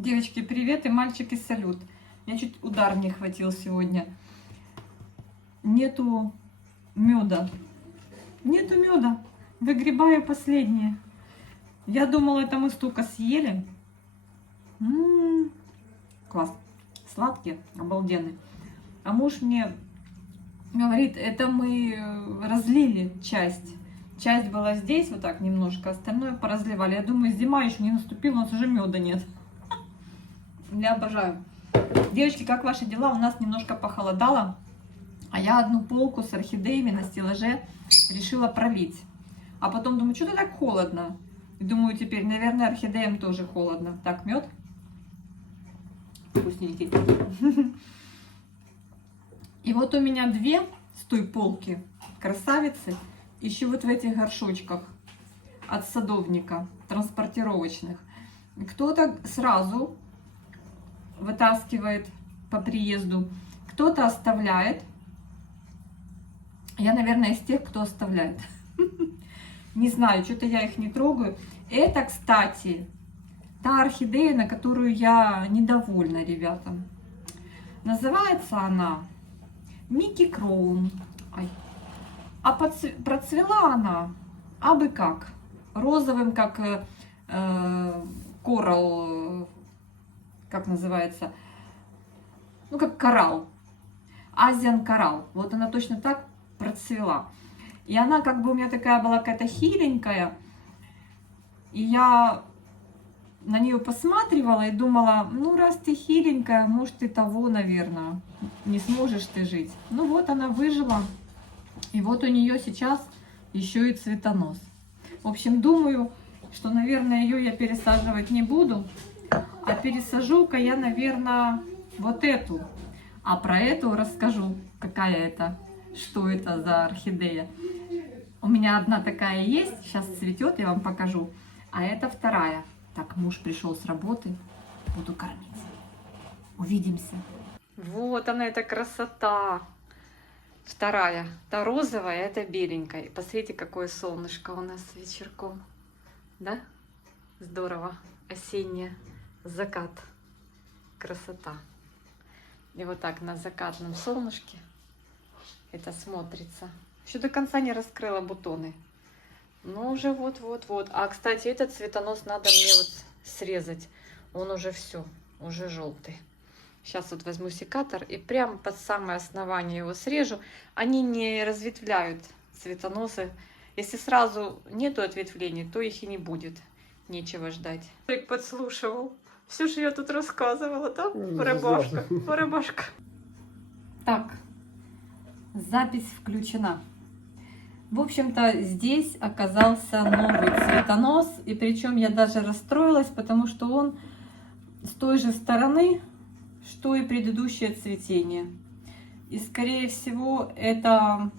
Девочки, привет, и мальчики, салют. Меня чуть удар не хватил сегодня. Нету меда. Нету меда. Выгребаю последнее. Я думала, это мы столько съели. Класс. Сладкие, обалденные. А муж мне говорит, это мы разлили часть. Часть была здесь, вот так немножко, остальное поразливали. Я думаю, зима еще не наступила, у нас уже меда нет. Я обожаю. Девочки, как ваши дела? У нас немножко похолодало, а я одну полку с орхидеями на стеллаже решила пролить. А потом думаю, что-то так холодно. И думаю, теперь, наверное, орхидеям тоже холодно. Так, мед. Вкусненький. И вот у меня две с той полки красавицы, еще вот в этих горшочках от садовника, транспортировочных. Кто-то сразу вытаскивает по приезду, кто-то оставляет. Я, наверное, из тех, кто оставляет. Не знаю, что-то я их не трогаю. Это, кстати, та орхидея, на которую я недовольна, ребята. Называется она Микки Кроун. А процвела она абы как. Розовым, как коралл, как называется, ну как коралл, Азиан коралл. Вот она точно так процвела. И она как бы у меня такая была какая-то хиленькая. И я на нее посматривала и думала, ну раз ты хиленькая, может ты того, наверное, не сможешь ты жить. Ну вот она выжила. И вот у нее сейчас еще и цветонос. В общем, думаю, что, наверное, ее я пересаживать не буду. А пересажу-ка я, наверное, вот эту. А про эту расскажу, какая это, что это за орхидея. У меня одна такая есть, сейчас цветет, я вам покажу. А это вторая. Так, муж пришел с работы, буду кормить. Увидимся. Вот она, эта красота. Вторая. Та розовая, это беленькая. Посмотрите, какое солнышко у нас вечерком. Да? Здорово. Осеннее. Закат. Красота. И вот так на закатном солнышке это смотрится. Еще до конца не раскрыла бутоны. Но уже вот-вот-вот. А, кстати, этот цветонос надо мне вот срезать. Он уже все, уже желтый. Сейчас вот возьму секатор и прямо под самое основание его срежу. Они не разветвляют цветоносы. Если сразу нету ответвлений, то их и не будет. Нечего ждать. Рик подслушивал. Все, что я тут рассказывала, да? Барабашка, барабашка. Так, запись включена. В общем-то, здесь оказался новый цветонос. И причем я даже расстроилась, потому что он с той же стороны, что и предыдущее цветение. И, скорее всего, это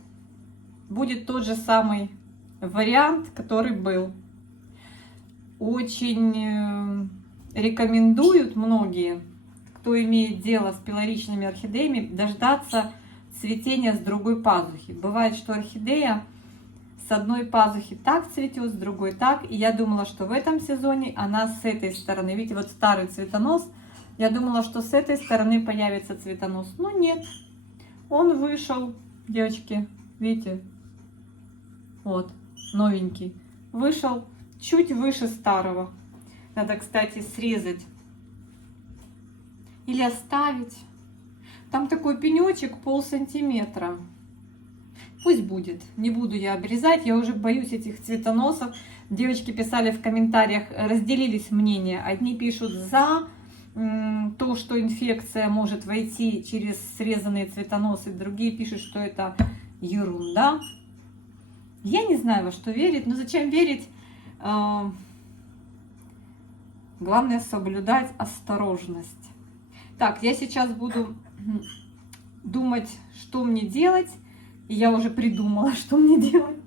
будет тот же самый вариант, который был. Очень рекомендуют многие, кто имеет дело с пилоричными орхидеями, дождаться цветения с другой пазухи. Бывает, что орхидея с одной пазухи так цветет, с другой так. И я думала, что в этом сезоне она с этой стороны. Видите, вот старый цветонос. Я думала, что с этой стороны появится цветонос. Но нет. Он вышел, девочки, видите, вот, новенький. Вышел чуть выше старого. Надо, кстати, срезать или оставить. Там такой пенечек 0,5 сантиметра. Пусть будет. Не буду я обрезать. Я уже боюсь этих цветоносов. Девочки писали в комментариях, разделились мнения. Одни пишут за то, что инфекция может войти через срезанные цветоносы. Другие пишут, что это ерунда. Я не знаю, во что верить. Но зачем верить? Главное соблюдать осторожность. Так, я сейчас буду думать, что мне делать. И я уже придумала, что мне делать.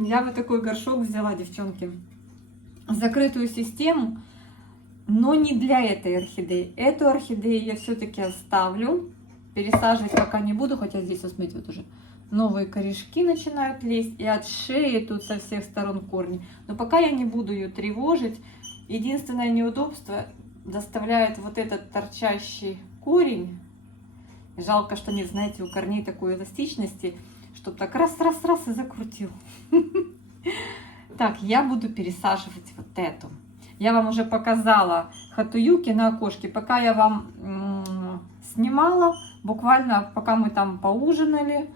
Я вот такой горшок взяла, девчонки. Закрытую систему, но не для этой орхидеи. Эту орхидею я все-таки оставлю. Пересаживать пока не буду, хотя здесь, вот смотрите, вот уже новые корешки начинают лезть. И от шеи тут со всех сторон корни. Но пока я не буду ее тревожить. Единственное неудобство, доставляет вот этот торчащий корень. Жалко, что нет, знаете, у корней такой эластичности, чтобы так раз-раз-раз и закрутил. Так, я буду пересаживать вот эту. Я вам уже показала хатуюки на окошке. Пока я вам снимала, буквально пока мы там поужинали,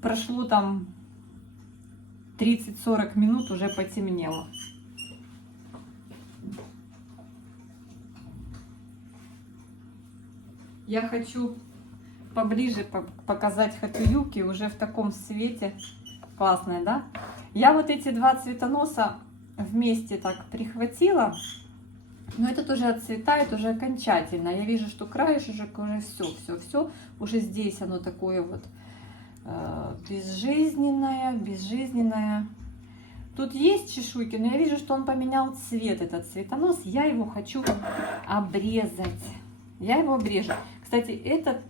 прошло там 30-40 минут, уже потемнело. Я хочу поближе показать хатуюки уже в таком цвете. Классная, да? Я вот эти два цветоноса вместе так прихватила, но это тоже отцветает уже окончательно. Я вижу, что краешек уже все, уже здесь оно такое вот безжизненное. Тут есть чешуйки, но я вижу, что он поменял цвет, этот цветонос. Я его хочу обрезать. Я его обрежу. Кстати, это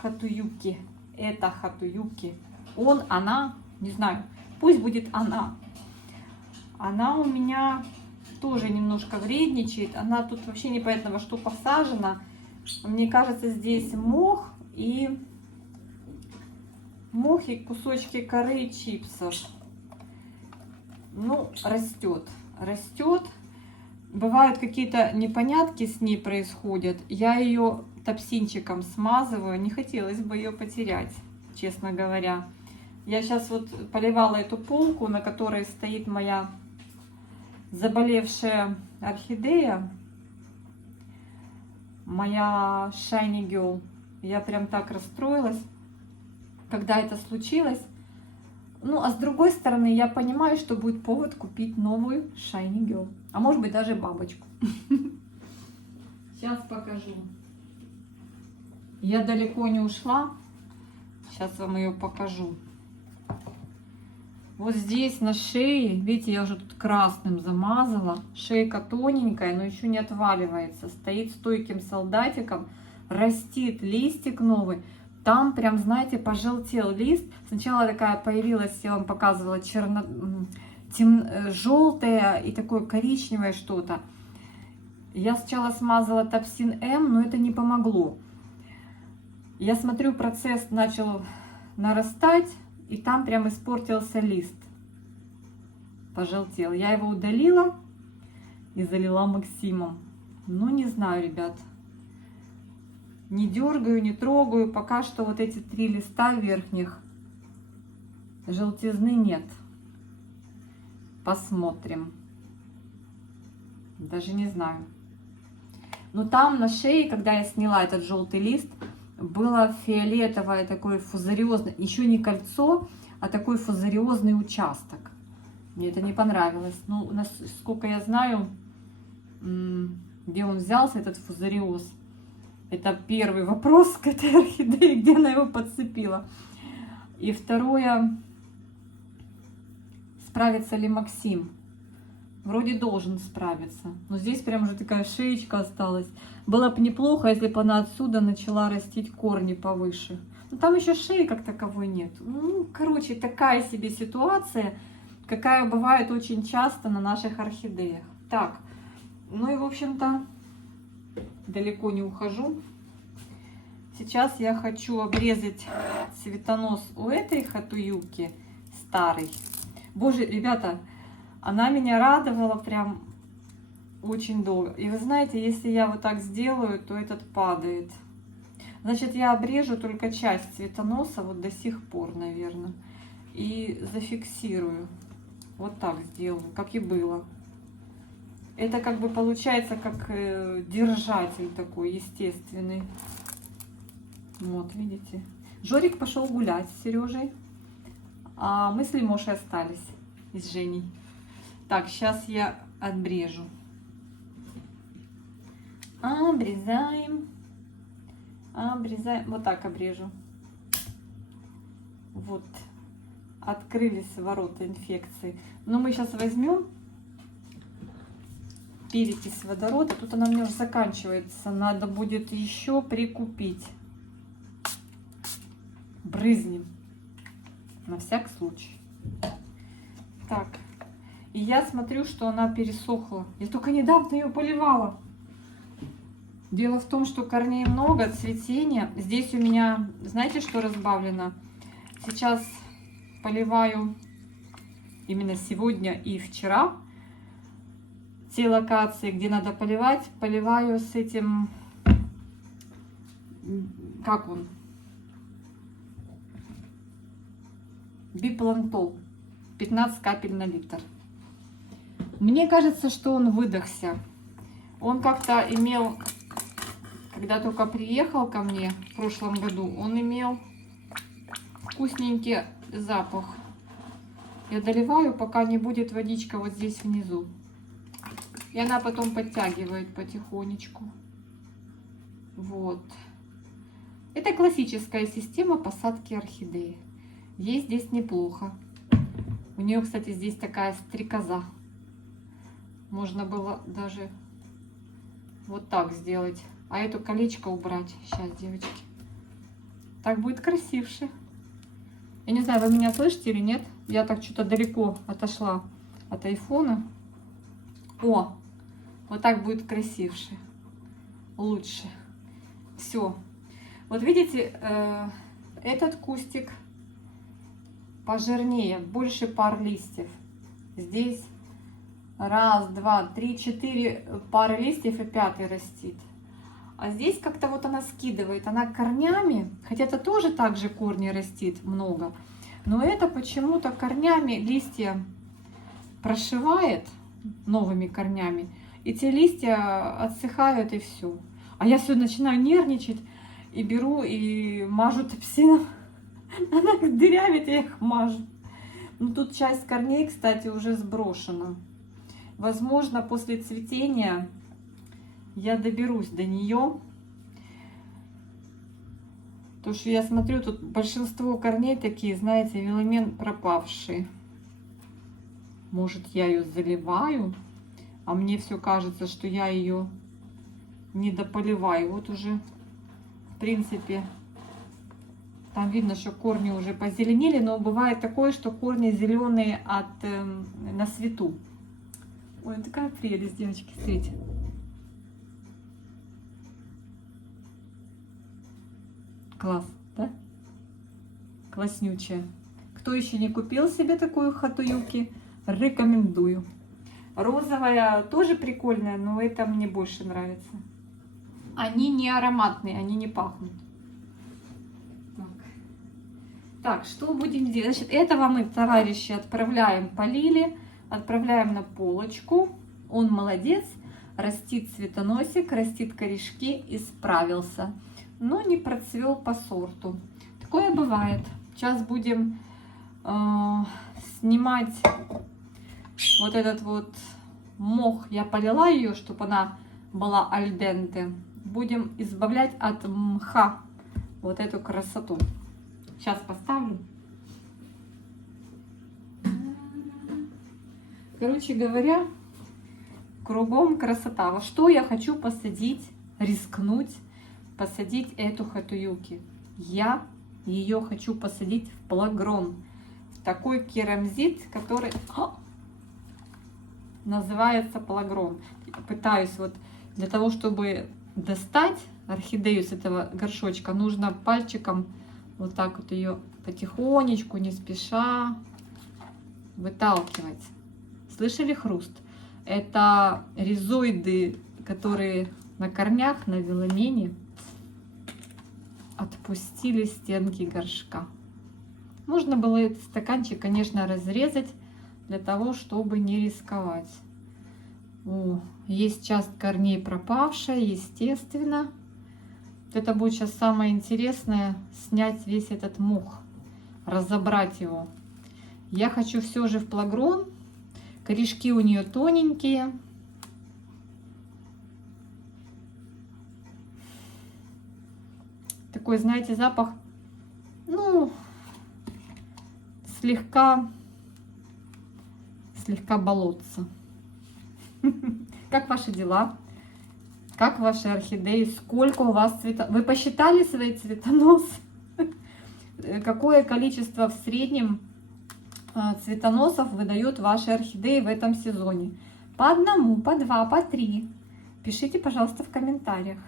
хатуюки, она, не знаю, пусть будет она. Она у меня тоже немножко вредничает. Она тут вообще непонятно во что посажена. Мне кажется, здесь мох и кусочки коры и чипсов. Ну, растет. Бывают какие-то непонятки с ней происходят. Я ее топсинчиком смазываю. Не хотелось бы ее потерять, честно говоря. Я сейчас вот поливала эту полку, на которой стоит моя заболевшая орхидея. Моя Shiny Girl. Я прям так расстроилась, когда это случилось. Ну, а с другой стороны, я понимаю, что будет повод купить новую Shiny Girl. А может быть, даже бабочку. Сейчас покажу. Я далеко не ушла. Сейчас вам ее покажу. Вот здесь на шее, видите, я уже тут красным замазала. Шейка тоненькая, но еще не отваливается. Стоит стойким солдатиком. Растит листик новый. Там прям, знаете, пожелтел лист. Сначала такая появилась, я вам показывала, желтое и такое коричневое что-то. Я сначала смазала топсин М, но это не помогло. Я смотрю, процесс начал нарастать, и там прям испортился лист. Пожелтел. Я его удалила и залила Максимом. Ну, не знаю, ребят. Не дергаю, не трогаю. Пока что вот эти 3 листа верхних желтизны нет. Посмотрим. Даже не знаю. Но там на шее, когда я сняла этот желтый лист, было фиолетовое такое фузариозное, еще не кольцо, а такой фузариозный участок. Мне это не понравилось. Ну, насколько я знаю, где он взялся, этот фузариоз. Это первый вопрос к этой орхидее, где она его подцепила. И второе, справится ли Максим? Вроде должен справиться. Но здесь прям уже такая шеечка осталась. Было бы неплохо, если бы она отсюда начала растить корни повыше. Но там еще шеи как таковой нет. Ну, короче, такая себе ситуация, какая бывает очень часто на наших орхидеях. Так, ну и в общем-то далеко не ухожу. Сейчас я хочу обрезать цветонос у этой хатуюки старый. Боже, ребята, она меня радовала прям очень долго. И вы знаете, если я вот так сделаю, то этот падает. Значит, я обрежу только часть цветоноса вот до сих пор, наверное. И зафиксирую. Вот так сделаю, как и было. Это как бы получается как держатель такой естественный. Вот, видите. Жорик пошел гулять с Сережей. А мы с Лимошей остались. И с Женей. Так, сейчас я обрежу. Обрезаем. Обрезаем. Вот так обрежу. Вот. Открылись ворота инфекции. Но мы сейчас возьмем перекись водорода. Тут она у меня уже заканчивается. Надо будет еще прикупить. Брызнем. На всякий случай. Так. И я смотрю, что она пересохла. Я только недавно ее поливала. Дело в том, что корней много, цветения. Здесь у меня, знаете, что разбавлено? Сейчас поливаю именно сегодня и вчера. Те локации, где надо поливать, поливаю с этим, как он, биплантол, 15 капель на литр. Мне кажется, что он выдохся. Он как-то имел, когда только приехал ко мне в прошлом году, он имел вкусненький запах. Я доливаю, пока не будет водичка вот здесь внизу. И она потом подтягивает потихонечку. Вот. Это классическая система посадки орхидеи. Ей здесь неплохо. У нее, кстати, здесь такая стрекоза. Можно было даже вот так сделать. А эту колечко убрать. Сейчас, девочки. Так будет красивше. Я не знаю, вы меня слышите или нет? Я так что-то далеко отошла от айфона. О! Вот так будет красивше. Лучше. Все. Вот видите, этот кустик пожирнее, больше пар листьев. Здесь раз, два, три, 4 пары листьев и 5-й растит. А здесь как-то вот она скидывает, она корнями, хотя это тоже так же корни растит много, но это почему-то корнями листья прошивает новыми корнями, и те листья отсыхают и все. А я все начинаю нервничать и беру и мажу топсином. Она дырявит, я их мажу. Ну тут часть корней, кстати, уже сброшена. Возможно, после цветения я доберусь до нее. Потому что я смотрю, тут большинство корней такие, знаете, веломен пропавший. Может, я ее заливаю, а мне все кажется, что я ее не дополиваю. Вот уже, в принципе, там видно, что корни уже позеленели, но бывает такое, что корни зеленые на свету. Ой, такая прелесть, девочки, смотрите. Класс, да? Класснючая. Кто еще не купил себе такую хатуюки, рекомендую. Розовая тоже прикольная, но это мне больше нравится. Они не ароматные, они не пахнут. Так, что будем делать? Значит, этого мы, товарищи, отправляем, полили, отправляем на полочку. Он молодец, растит цветоносик, растит корешки и справился. Но не процвел по сорту. Такое бывает. Сейчас будем снимать вот этот вот мох. Я полила ее, чтобы она была аль денте. Будем избавлять от мха вот эту красоту. Сейчас поставлю. Короче говоря, кругом красота. Во что я хочу посадить, рискнуть, посадить эту хатуюки? Я ее хочу посадить в плагрон. В такой керамзит, который называется плагрон. Пытаюсь вот для того, чтобы достать орхидею с этого горшочка, нужно пальчиком вот так вот ее потихонечку, не спеша выталкивать. Слышали хруст? Это ризоиды, которые на корнях, на веломене отпустили стенки горшка. Можно было этот стаканчик, конечно, разрезать для того, чтобы не рисковать. О, есть часть корней пропавшая, естественно. Это будет сейчас самое интересное, снять весь этот мох, разобрать его. Я хочу все же в плагрон. Корешки у нее тоненькие. Такой, знаете, запах, ну, слегка болотца. Как ваши дела? Как ваши орхидеи? Сколько у вас цветов? Вы посчитали свои цветоносы? Какое количество в среднем цветоносов выдают ваши орхидеи в этом сезоне? По одному, по два, по три. Пишите, пожалуйста, в комментариях.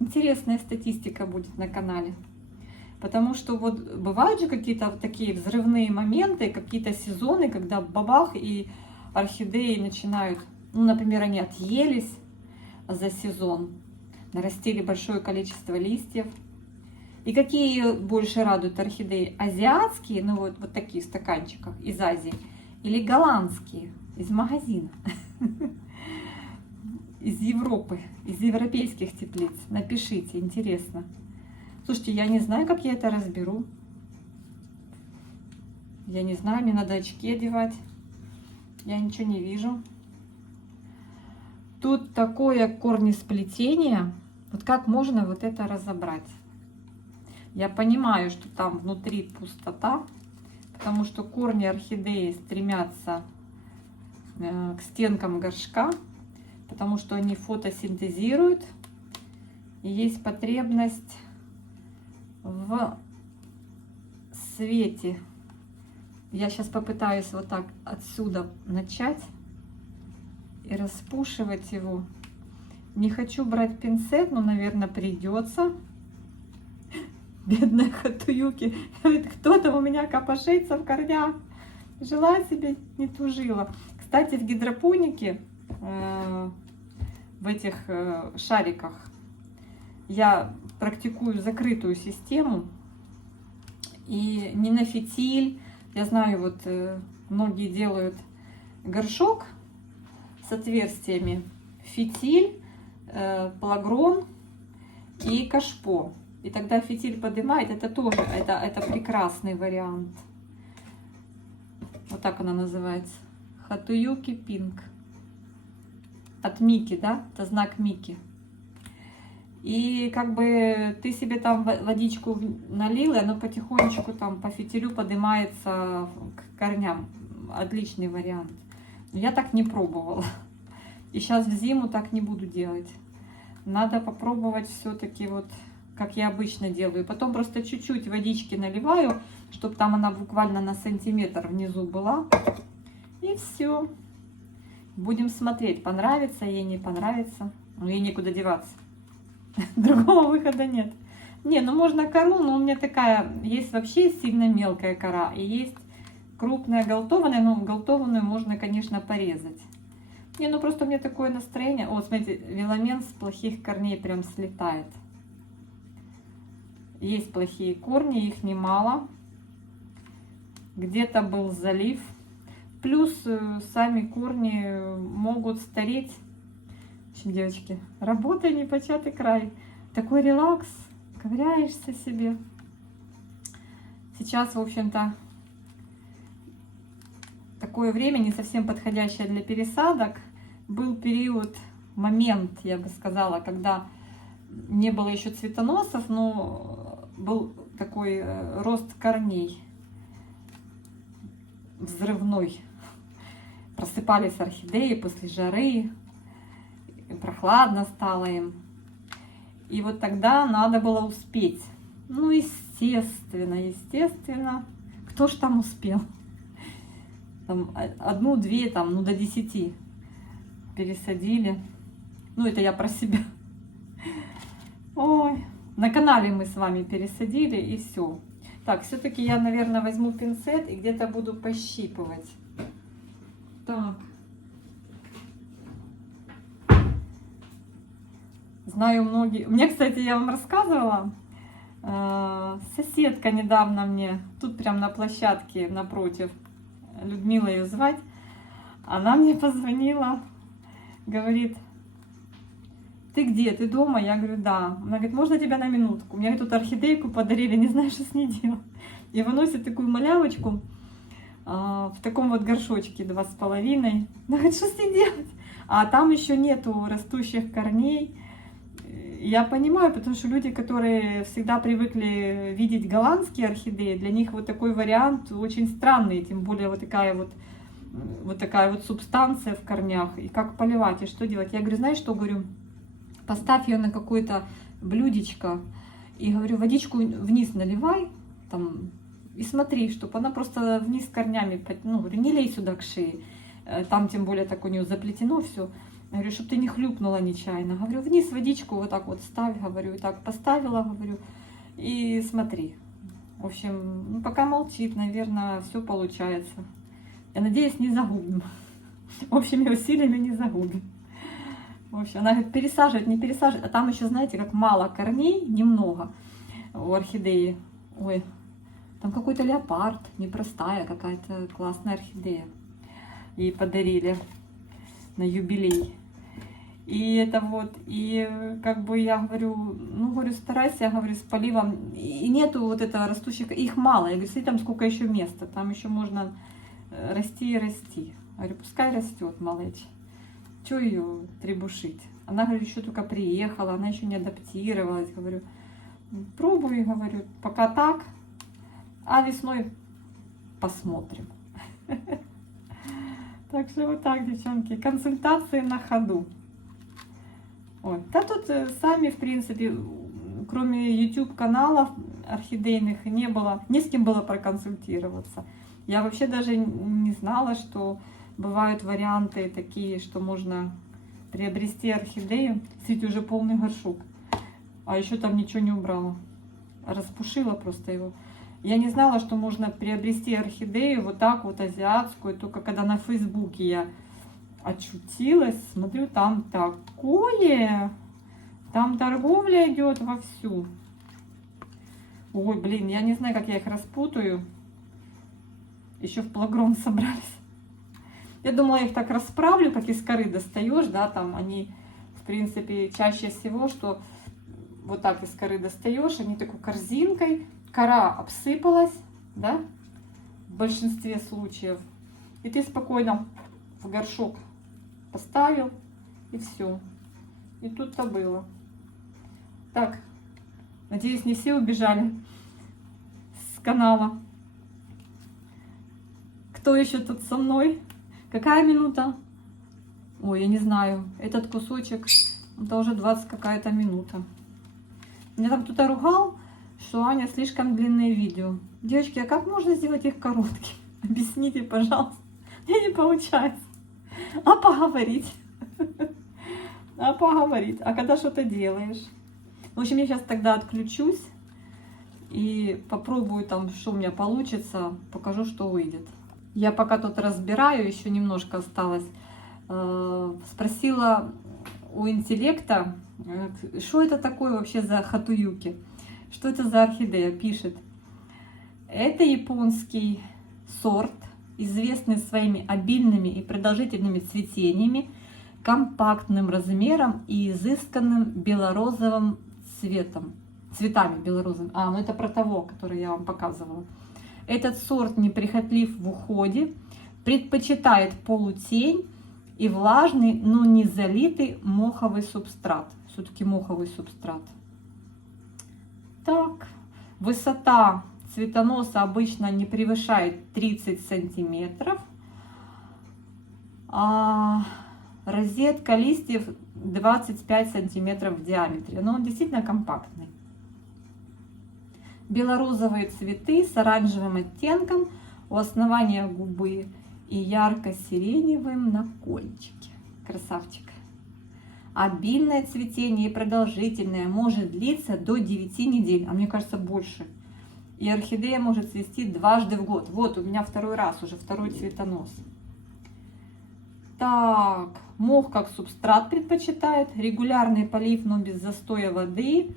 Интересная статистика будет на канале. Потому что вот бывают же какие-то такие взрывные моменты, какие-то сезоны, когда бабах и орхидеи начинают, ну, например, они отъелись за сезон, нарастили большое количество листьев. И какие больше радуют орхидеи? Азиатские, ну вот такие в стаканчиках из Азии, или голландские из магазина, из Европы, из европейских теплиц? Напишите, интересно. Слушайте, я не знаю, как я это разберу. Я не знаю, мне надо очки одевать. Я ничего не вижу. Тут такое корнесплетение. Вот как можно вот это разобрать? Я понимаю, что там внутри пустота, потому что корни орхидеи стремятся к стенкам горшка, потому что они фотосинтезируют. И есть потребность в свете. Я сейчас попытаюсь вот так отсюда начать и распушивать его. Не хочу брать пинцет, но, наверное, придется. Бедная Хатуюки. Кто там у меня копошится в корнях? Жила себе, не тужила. Кстати, в гидропонике, в этих шариках, я практикую закрытую систему. И не на фитиль. Я знаю, вот многие делают горшок с отверстиями. Фитиль, плагрон и кашпо. И тогда фитиль поднимает. Это тоже, это прекрасный вариант. Вот так она называется. Хатуюки Пинк. От Мики, да? Это знак Мики. И как бы ты себе там водичку налил, и оно потихонечку там по фитилю поднимается к корням. Отличный вариант. Но я так не пробовала. И сейчас в зиму так не буду делать. Надо попробовать все-таки вот, как я обычно делаю. Потом просто чуть-чуть водички наливаю, чтобы там она буквально на сантиметр внизу была. И все. Будем смотреть, понравится ей, не понравится. Но ей некуда деваться. Другого выхода нет. Не, ну можно кору, но у меня такая, есть вообще сильно мелкая кора, и есть крупная галтованная, но галтованную можно, конечно, порезать. Не, ну просто у меня такое настроение. Вот, смотрите, веломен с плохих корней прям слетает. Есть плохие корни, их немало. Где-то был залив. Плюс сами корни могут стареть. В общем, девочки, работай, непочатый край. Такой релакс, ковыряешься себе. Сейчас, в общем-то, такое время не совсем подходящее для пересадок. Был период, момент, я бы сказала, когда не было еще цветоносов, но был такой рост корней взрывной. Просыпались орхидеи после жары. Прохладно стало им. И вот тогда надо было успеть. Ну, естественно. Кто ж там успел? Там одну-две, там, ну, до 10 пересадили. Ну, это я про себя. Ой, на канале мы с вами пересадили, и все. Так, все-таки я, наверное, возьму пинцет и где-то буду пощипывать. Так. Знаю многие. Мне, кстати, я вам рассказывала, соседка недавно мне, тут прям на площадке напротив, Людмила ее звать, она мне позвонила, говорит: ты где, ты дома? Я говорю: да. Она говорит: можно тебя на минутку? Мне тут орхидейку подарили, не знаю, что с ней делать. И выносит такую малявочку в таком вот горшочке 2,5. Она говорит: что с ней делать? А там еще нету растущих корней. Я понимаю, потому что люди, которые всегда привыкли видеть голландские орхидеи, для них вот такой вариант очень странный, тем более вот такая вот субстанция в корнях. И как поливать, и что делать? Я говорю: знаешь что, говорю, поставь ее на какое-то блюдечко и, говорю, водичку вниз наливай там, и смотри, чтобы она просто вниз корнями, ну, говорю, не лей сюда к шее, там тем более так у нее заплетено все. Говорю, чтобы ты не хлюпнула нечаянно. Говорю, вниз водичку вот так вот ставь, говорю, и так поставила, говорю, и смотри. В общем, ну, пока молчит, наверное, все получается. Я надеюсь, не загубим. Общими усилиями не загубим. В общем, она говорит, пересаживать, не пересаживать. А там еще, знаете, как мало корней, немного у орхидеи. Ой, там какой-то леопард, непростая, какая-то классная орхидея. Ей подарили на юбилей. И это вот, и как бы я говорю, ну, говорю, старайся, говорю, с поливом. И нету вот этого растущих, их мало. Я говорю, смотри, там сколько еще места, там еще можно расти и расти. Говорю, пускай растет, малыч. Чего ее требушить? Она, говорю, еще только приехала, она еще не адаптировалась. Говорю, пробуй, говорю, пока так, а весной посмотрим. Так что вот так, девчонки, консультации на ходу. Вот. Да тут сами, в принципе, кроме YouTube каналов орхидейных не было, не с кем было проконсультироваться. Я вообще даже не знала, что бывают варианты такие, что можно приобрести орхидею. Смотрите, уже полный горшок. А еще там ничего не убрала. Распушила просто его. Я не знала, что можно приобрести орхидею вот так вот азиатскую. Только когда на Фейсбуке я очутилась, смотрю, там такое. Там торговля идет вовсю. Ой, блин, я не знаю, как я их распутаю. Еще в плагрон собрались. Я думала, я их так расправлю, как из коры достаешь, да, там они, в принципе, чаще всего, что вот так из коры достаешь, они такой корзинкой, кора обсыпалась, да, в большинстве случаев, и ты спокойно в горшок поставил, и все. И тут-то было. Так, надеюсь, не все убежали с канала. Кто еще тут со мной? Какая минута? Ой, я не знаю. Этот кусочек, это уже 20 какая-то минута. Меня там кто-то ругал, что Аня слишком длинные видео. Девочки, а как можно сделать их короткими? Объясните, пожалуйста. Мне не получается. А поговорить? А поговорить? А когда что-то делаешь? В общем, я сейчас тогда отключусь и попробую там, что у меня получится. Покажу, что выйдет. Я пока тут разбираю, еще немножко осталось. Спросила у интеллекта, что это такое вообще за хатуюки, что это за орхидея. Пишет, это японский сорт, известный своими обильными и продолжительными цветениями, компактным размером и изысканным белорозовым цветами белорозовыми. Ну это про того, который я вам показывала. Этот сорт неприхотлив в уходе, предпочитает полутень и влажный, но не залитый моховый субстрат. Все-таки моховый субстрат. Так, высота цветоноса обычно не превышает 30 сантиметров. Розетка листьев 25 сантиметров в диаметре. Но он действительно компактный. Белорозовые цветы с оранжевым оттенком у основания губы и ярко-сиреневым на кончике. Красавчик. Обильное цветение и продолжительное может длиться до 9 недель, а мне кажется больше. И орхидея может цвести дважды в год. Вот у меня второй раз, уже второй цветонос. Так, мох как субстрат предпочитает, регулярный полив, но без застоя воды.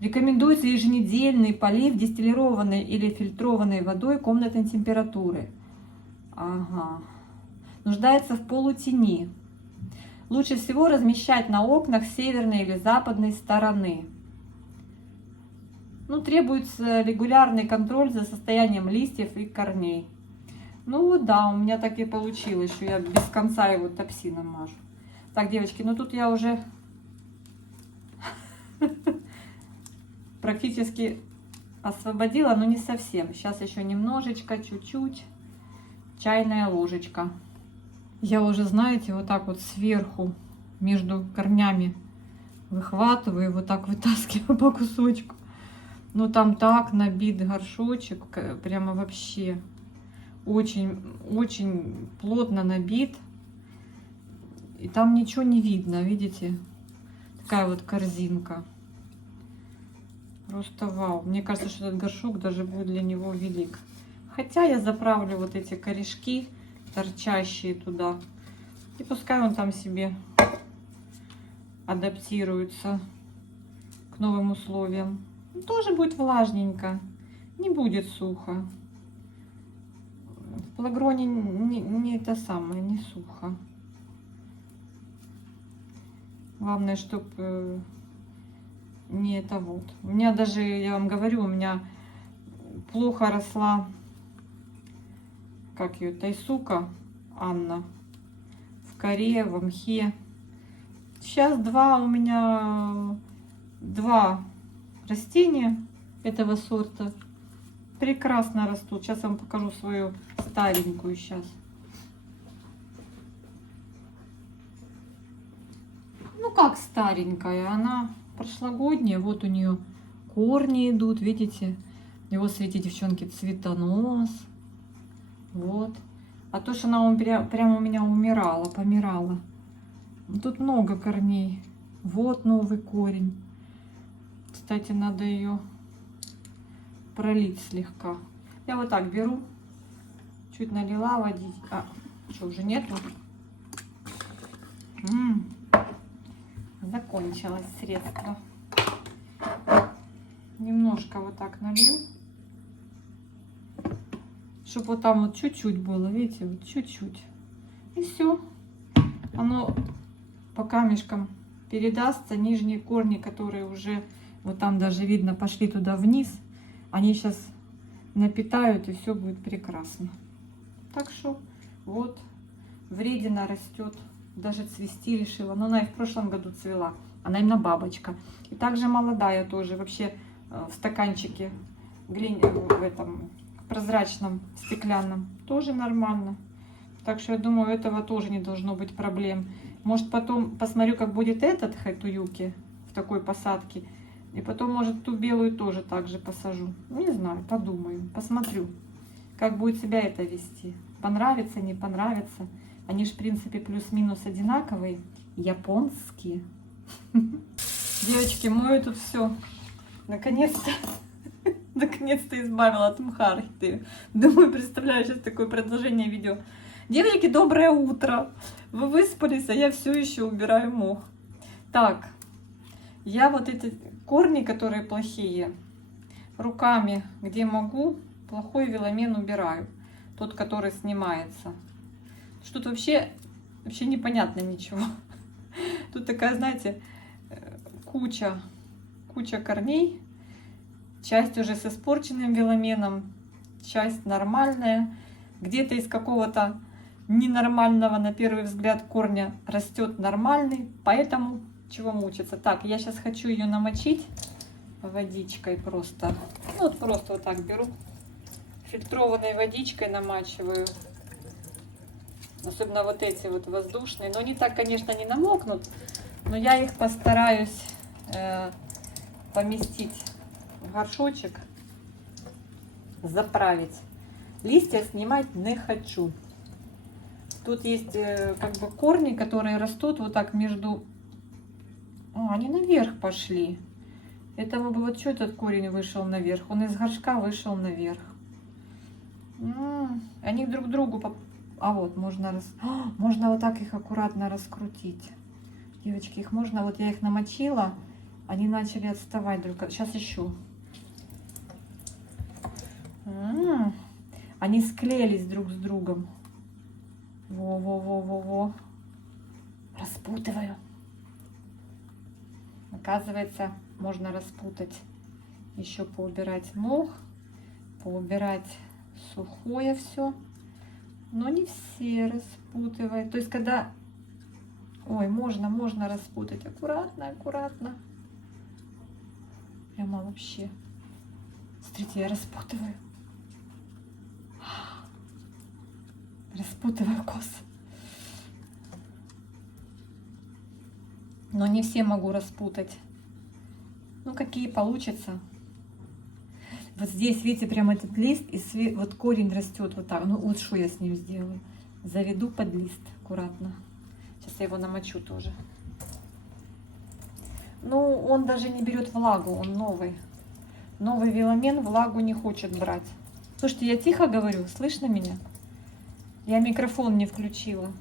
Рекомендуется еженедельный полив дистиллированной или фильтрованной водой комнатной температуры. Ага. Нуждается в полутени. Лучше всего размещать на окнах северной или западной стороны. Требуется регулярный контроль за состоянием листьев и корней. Да, у меня так и получилось, что я без конца его топсином мажу. Так, девочки, тут я уже практически освободила, но не совсем. Сейчас еще немножечко, чуть-чуть, чайная ложечка. Я уже, знаете, вот так вот сверху между корнями выхватываю, вот так вытаскиваю по кусочку. Там так набит горшочек, прямо вообще очень плотно набит. И там ничего не видно, видите? Такая вот корзинка. Просто вау. Мне кажется, что этот горшок даже будет для него велик. Хотя я заправлю вот эти корешки, торчащие туда. И пускай он там себе адаптируется к новым условиям. Тоже будет влажненько. Не будет сухо. В плагроне не это самое, не сухо. Главное, чтобы не это вот. У меня даже, я вам говорю, у меня плохо росла, как ее, тайсука Анна, в коре, в мхе. Сейчас у меня два растения этого сорта прекрасно растут. Сейчас я вам покажу свою старенькую сейчас. Ну как старенькая, она прошлогодняя. Вот у нее корни идут, видите? Его, смотрите, девчонки, цветонос. Вот. А то, что она прямо у меня умирала, помирала. Тут много корней. Вот новый корень. Кстати, надо ее пролить слегка. Я вот так беру, чуть налила водить. А, что, уже нету? Закончилось средство. Немножко вот так налью, чтобы вот там вот чуть-чуть было, видите, вот чуть-чуть. И все. Оно по камешкам передастся. Нижние корни, которые уже вот там даже видно пошли туда вниз, они сейчас напитают, и все будет прекрасно. Так что вот вредина растет, даже цвести решила. Но она и в прошлом году цвела. Она именно бабочка. И также молодая тоже вообще в стаканчике в этом прозрачном стеклянном тоже нормально. Так что я думаю, этого тоже не должно быть проблем. Может, потом посмотрю, как будет этот Хайтуюки в такой посадке. И потом, может, ту белую тоже так же посажу. Не знаю, подумаю, посмотрю, как будет себя это вести. Понравится, не понравится. Они же, в принципе, плюс-минус одинаковые. Японские. Девочки, мою тут все. Наконец-то. Наконец-то избавила от мха орхидею. Думаю, представляю сейчас такое продолжение видео. Девочки, доброе утро. Вы выспались, а я все еще убираю мох. Так, я вот эти корни, которые плохие, руками, где могу, плохой веломен убираю. Тот, который снимается. Что-то вообще непонятно ничего. Тут такая, знаете, куча корней. Часть уже с испорченным веломеном, часть нормальная. Где-то из какого-то ненормального, на первый взгляд, корня растет нормальный. Поэтому чего мучиться. Так, я сейчас хочу ее намочить водичкой просто. Ну, вот просто вот так беру. Фильтрованной водичкой намачиваю. Особенно вот эти вот воздушные. Но они так, конечно, не намокнут. Но я их постараюсь поместить в горшочек, заправить. Листья снимать не хочу. Тут есть как бы корни, которые растут вот так между... О, они наверх пошли. Это вот что этот корень вышел наверх? Он из горшка вышел наверх. Они друг к другу... А вот, можно вот так их аккуратно раскрутить. Девочки, их можно... Вот я их намочила, они начали отставать друг от... Сейчас еще. Они склеились друг с другом. Во-во-во-во-во. Распутываю. Оказывается, можно распутать. Еще поубирать мох, поубирать сухое все. Но не все распутывать. То есть, когда... Ой, можно распутать. Аккуратно, аккуратно. Прямо вообще. Смотрите, я распутываю. Распутываю косы. Но не все могу распутать. Ну, какие получится. Вот здесь, видите, прям этот лист, и вот корень растет вот так. Ну, вот что я с ним сделаю. Заведу под лист аккуратно. Сейчас я его намочу тоже. Ну, он даже не берет влагу, он новый. Новый Веламен влагу не хочет брать. Слушайте, я тихо говорю, слышно меня? Я микрофон не включила.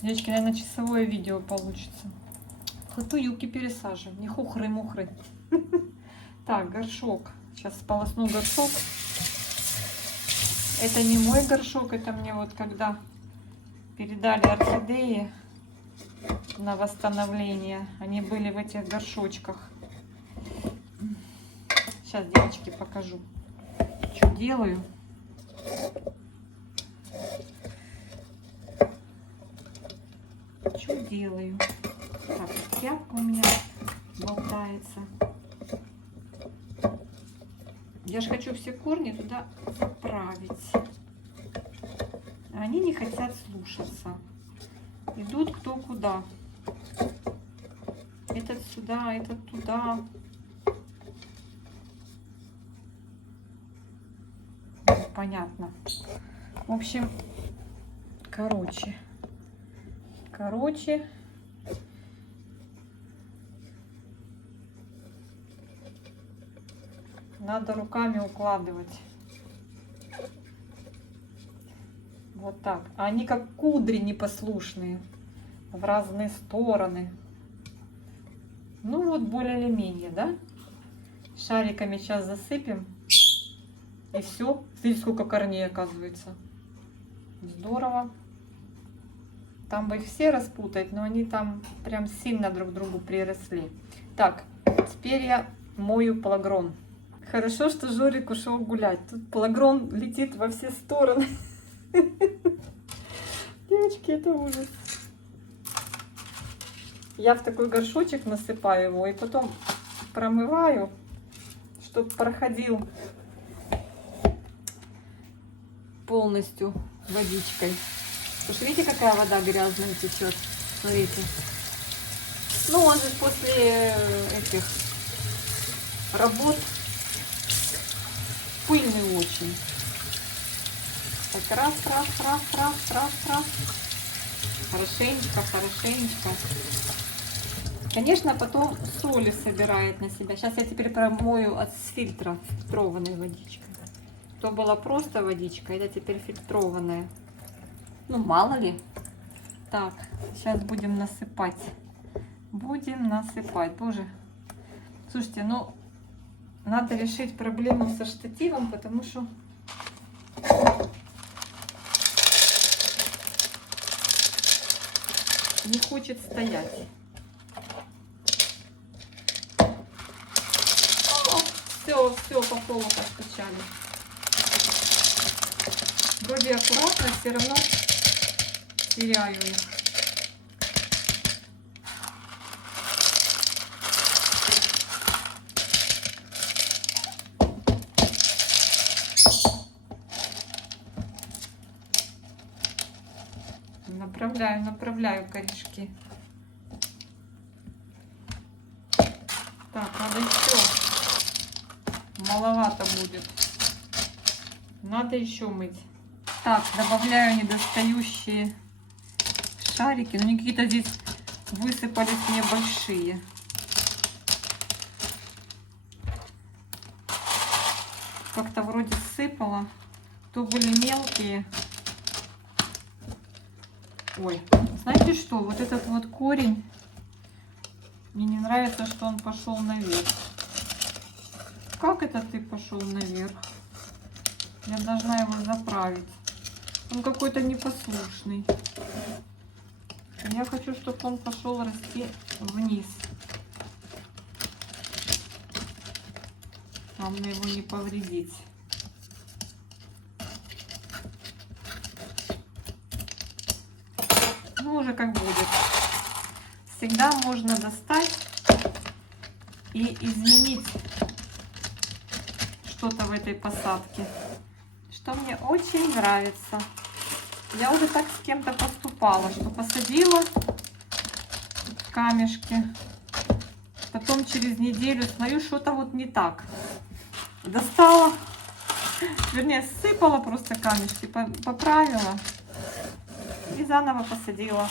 Девочки, наверное, часовое видео получится. Хатуюки пересаживаем, не хухры-мухры. Так, горшок. Сейчас сполосну горшок. Это не мой горшок, это мне вот когда передали орхидеи на восстановление. Они были в этих горшочках. Сейчас, девочки, покажу, что делаю. Что делаю? Так, тряпка у меня болтается. Я же хочу все корни туда заправить. А они не хотят слушаться. Идут кто куда. Этот сюда, этот туда. Понятно. В общем, короче. Надо руками укладывать. Вот так. А они как кудри непослушные. В разные стороны. Ну вот более или менее, да? Шариками сейчас засыпем. И все. Смотрите, сколько корней оказывается. Здорово. Там бы их все распутать, но они там прям сильно друг к другу приросли. Так, теперь я мою палагрон. Хорошо, что Жорик ушел гулять. Тут палагрон летит во все стороны. Девочки, это ужас. Я в такой горшочек насыпаю его и потом промываю, чтобы проходил полностью водичкой. Уж видите, какая вода грязная течет. Смотрите. Ну, он же после этих работ пыльный очень. Так, раз. Хорошенечко. Конечно, потом соли собирает на себя. Сейчас я теперь промою с фильтра фильтрованной водичкой. То была просто водичка, это теперь фильтрованная. Ну, мало ли. Так, сейчас будем насыпать. Боже. Слушайте, ну, надо решить проблему со штативом, потому что не хочет стоять. Все по полу постучали. Вроде аккуратно, все равно теряю их. Направляю корешки. Так, надо еще. Маловато будет. Надо еще мыть. Так, добавляю недостающие шарики. Но они какие-то здесь высыпались небольшие. Как-то вроде сыпала. То были мелкие. Ой, знаете что? Вот этот вот корень. Мне не нравится, что он пошел наверх. Как это ты пошел наверх? Я должна его заправить. Он какой-то непослушный. Я хочу, чтобы он пошел расти вниз. Главное его не повредить. Ну, уже как будет. Всегда можно достать и изменить что-то в этой посадке, что мне очень нравится. Я уже так с кем-то поступала, что посадила камешки, потом через неделю смотрю, что-то вот не так. Достала Вернее, сыпала просто камешки, поправила и заново посадила.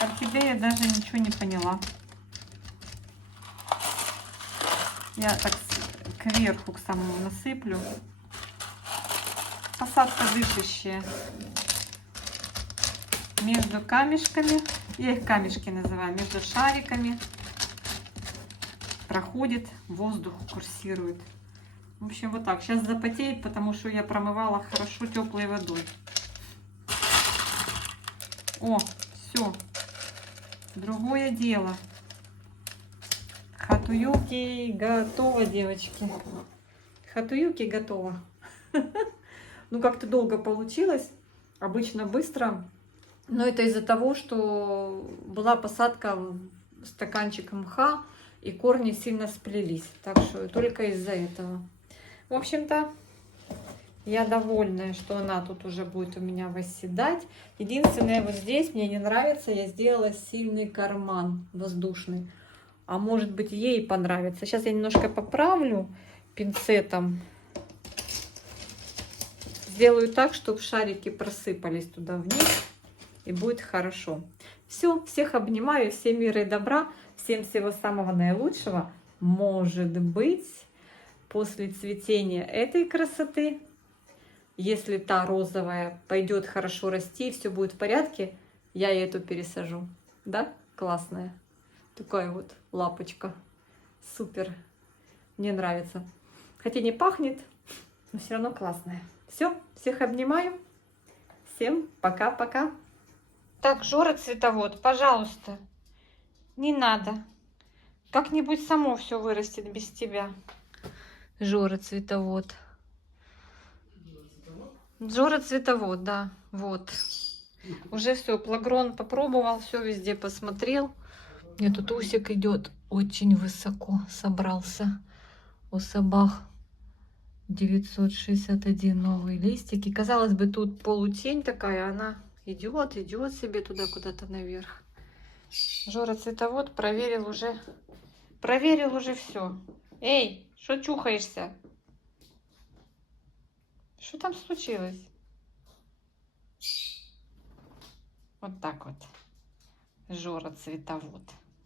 Орхидея даже ничего не поняла. Я так кверху к самому насыплю. Посадка дышащая. Между камешками, я их камешки называю, между шариками проходит воздух, курсирует. В общем, вот так. Сейчас запотеет, потому что я промывала хорошо теплой водой. О, все. Другое дело. Хатуюки готово, девочки. Хатуюки готово. Ну, как-то долго получилось. Обычно быстро. Но это из-за того, что была посадка в стаканчик мха, и корни сильно сплелись. Так что только из-за этого. В общем-то, я довольна, что она тут уже будет у меня восседать. Единственное, вот здесь мне не нравится, я сделала сильный карман воздушный. А может быть, ей понравится. Сейчас я немножко поправлю пинцетом. Сделаю так, чтобы шарики просыпались туда вниз. И будет хорошо. Все, всех обнимаю, всем мира и добра, всем всего самого наилучшего. Может быть, после цветения этой красоты, если та розовая пойдет хорошо расти, все будет в порядке, я и эту пересажу. Да? Классная. Такая вот лапочка. Супер. Мне нравится. Хотя не пахнет, но все равно классная. Все, всех обнимаю. Всем пока-пока. Так, Жора цветовод, пожалуйста, не надо. Как-нибудь само все вырастет без тебя. Жора цветовод. Жора цветовод, да, вот. Уже все, плагрон попробовал, все везде посмотрел. Мне тут усик идет очень высоко, собрался у собак. 961 новые листики. Казалось бы, тут полутень такая, она идет себе туда куда-то наверх. Жора цветовод проверил уже все. Эй, что чухаешься? Что там случилось? Вот так вот. Жора цветовод.